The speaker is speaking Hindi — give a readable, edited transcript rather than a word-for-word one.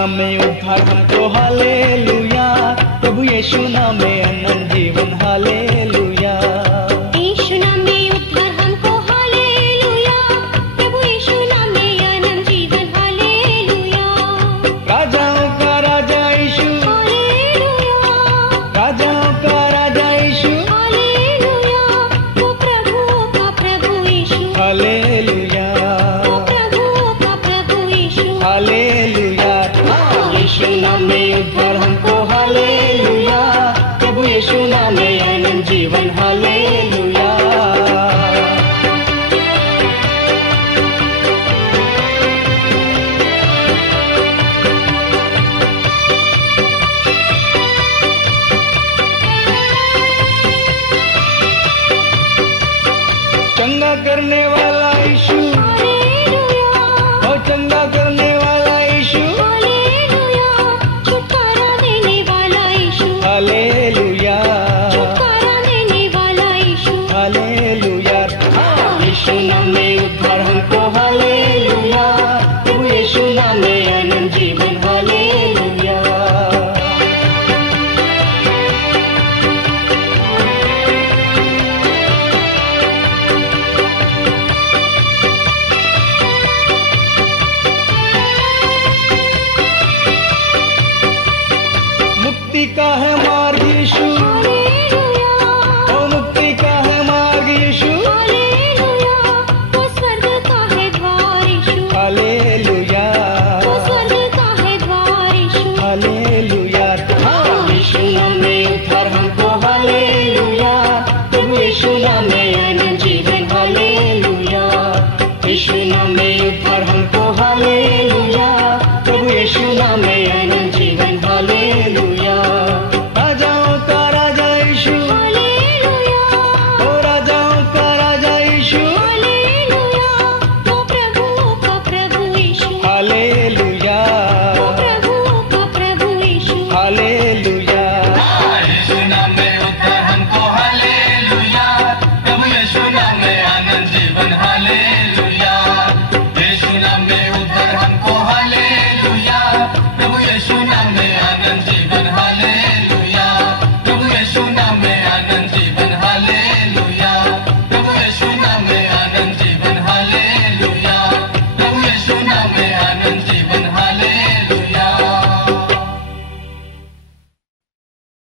नाम में उद्धार हमको हालेलुया, प्रभु यीशु नाम में अनंत जीवन हालेलुया। यीशु नाम में उद्धार हमको हालेलुया, प्रभु यीशु नाम में अनंत जीवन हालेलुया। राजाओं का राजा यीशु, हालेलुया, राजाओं का राजा यीशु, हालेलुया, वो प्रभु का प्रभु यीशु, हालेलुया, वो प्रभु का प्रभु यीशु, हालेलुया। यीशु नाम में उद्धार हमको हालेलुया, प्रभु यीशु नाम में अनंत जीवन हालेलुया। चंगा करने वाला यीशु, हालेलुया, ओ चंगा करने वाला यीशु, हालेलुया, छुटकारा देने वाला यीशु, हालेलुया, छुटकारा देने वाला यीशु, हालेलुया। यीशु नाम में उद्धार हमको हालेलुया, प्रभु यीशु नाम में अनंत जीवन हालेलुया। मुक्ति का है मार्ग यीशु, हालेलुया,